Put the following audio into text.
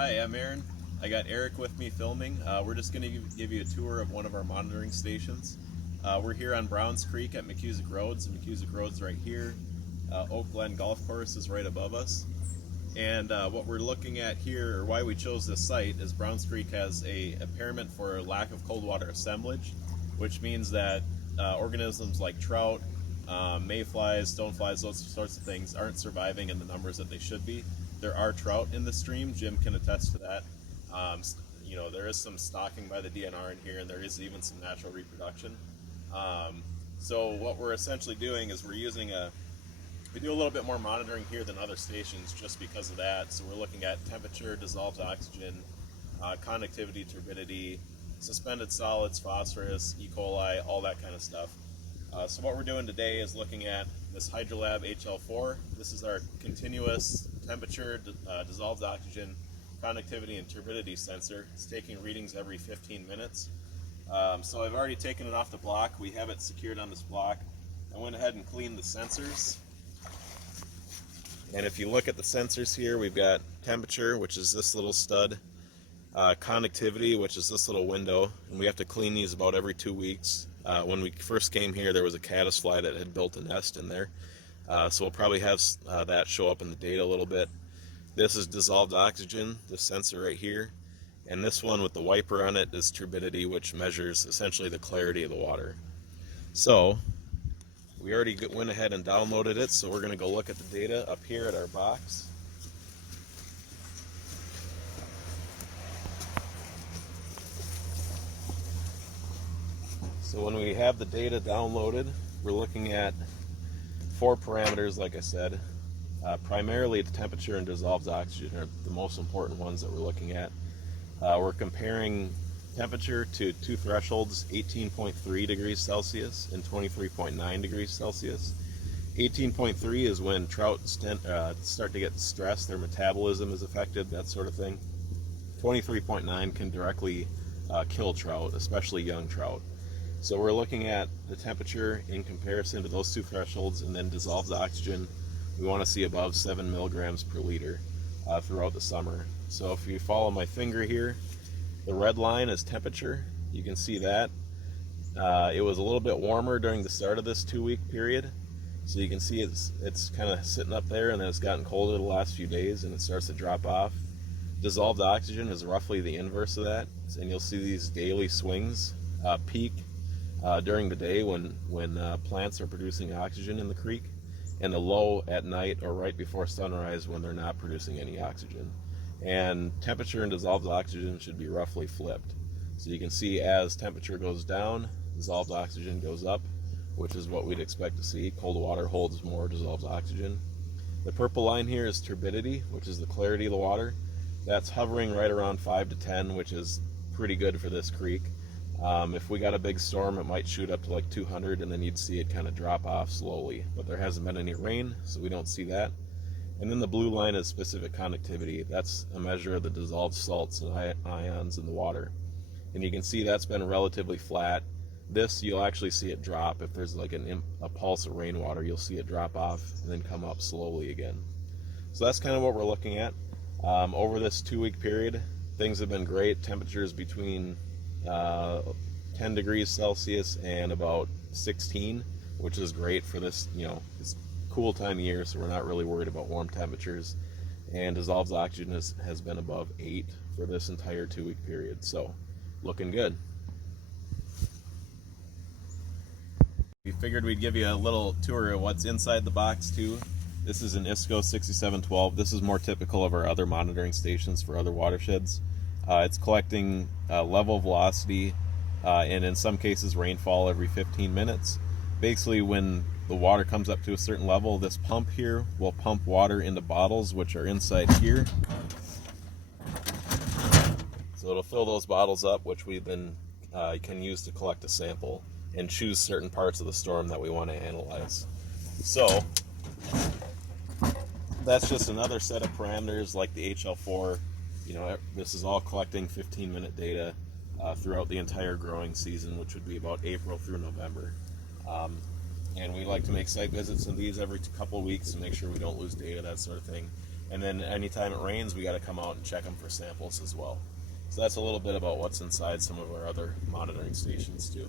Hi, I'm Aaron. I got Eric with me filming. We're just going to give you a tour of one of our monitoring stations. We're here on Browns Creek at McCusick Roads. McCusick Road's right here. Oak Glen Golf Course is right above us. And what we're looking at here, or why we chose this site, is Browns Creek has a impairment for lack of cold water assemblage, which means that organisms like trout, mayflies, stoneflies, those sorts of things aren't surviving in the numbers that they should be. There are trout in the stream. Jim can attest to that. There is some stocking by the DNR in here, and there is even some natural reproduction. So what we're essentially doing is we do a little bit more monitoring here than other stations just because of that. So we're looking at temperature, dissolved oxygen, conductivity, turbidity, suspended solids, phosphorus, E. coli, all that kind of stuff. So what we're doing today is looking at this HydroLab HL4. This is our continuous temperature, dissolved oxygen, conductivity, and turbidity sensor. It's taking readings every 15 minutes. So I've already taken it off the block. We have it secured on this block. I went ahead and cleaned the sensors. And if you look at the sensors here, we've got temperature, which is this little stud, conductivity, which is this little window, and we have to clean these about every 2 weeks. When we first came here, there was a caddisfly that had built a nest in there, so we'll probably have that show up in the data a little bit. This is dissolved oxygen, this sensor right here, and this one with the wiper on it is turbidity, which measures essentially the clarity of the water. So we already went ahead and downloaded it, so we're going to go look at the data up here at our box. So when we have the data downloaded, we're looking at 4 parameters, like I said. Primarily the temperature and dissolved oxygen are the most important ones that we're looking at. We're comparing temperature to 2 thresholds, 18.3 degrees Celsius and 23.9 degrees Celsius. 18.3 is when trout start to get stressed, their metabolism is affected, that sort of thing. 23.9 can directly kill trout, especially young trout. So we're looking at the temperature in comparison to those 2 thresholds, and then dissolved oxygen. We want to see above 7 milligrams per liter throughout the summer. So if you follow my finger here, the red line is temperature. You can see that. It was a little bit warmer during the start of this 2-week period. So you can see it's kind of sitting up there, and then it's gotten colder the last few days, and it starts to drop off. Dissolved oxygen is roughly the inverse of that, and you'll see these daily swings peak during the day when plants are producing oxygen in the creek, and the low at night or right before sunrise when they're not producing any oxygen. And temperature and dissolved oxygen should be roughly flipped. So you can see as temperature goes down, dissolved oxygen goes up, which is what we'd expect to see. Cold water holds more dissolved oxygen. The purple line here is turbidity, which is the clarity of the water. That's hovering right around 5 to 10, which is pretty good for this creek. If we got a big storm, it might shoot up to like 200, and then you'd see it kind of drop off slowly. But there hasn't been any rain, so we don't see that. And then the blue line is specific conductivity. That's a measure of the dissolved salts and ions in the water. And you can see that's been relatively flat. This, you'll actually see it drop. If there's like a pulse of rainwater, you'll see it drop off and then come up slowly again. So that's kind of what we're looking at. Over this 2-week period, things have been great. Temperatures between 10 degrees Celsius and about 16, which is great for this, it's cool time of year, so we're not really worried about warm temperatures. And dissolved oxygen has been above 8 for this entire 2-week period, so looking good. We figured we'd give you a little tour of what's inside the box too. This is an ISCO 6712. This is more typical of our other monitoring stations for other watersheds. It's collecting level velocity and in some cases rainfall every 15 minutes. Basically, when the water comes up to a certain level, this pump here will pump water into bottles, which are inside here. So it'll fill those bottles up, which we then can use to collect a sample and choose certain parts of the storm that we want to analyze. So that's just another set of parameters like the HL4. This is all collecting 15-minute data throughout the entire growing season, which would be about April through November. And we like to make site visits in these every couple of weeks to make sure we don't lose data, that sort of thing. And then anytime it rains, we got to come out and check them for samples as well. So that's a little bit about what's inside some of our other monitoring stations too.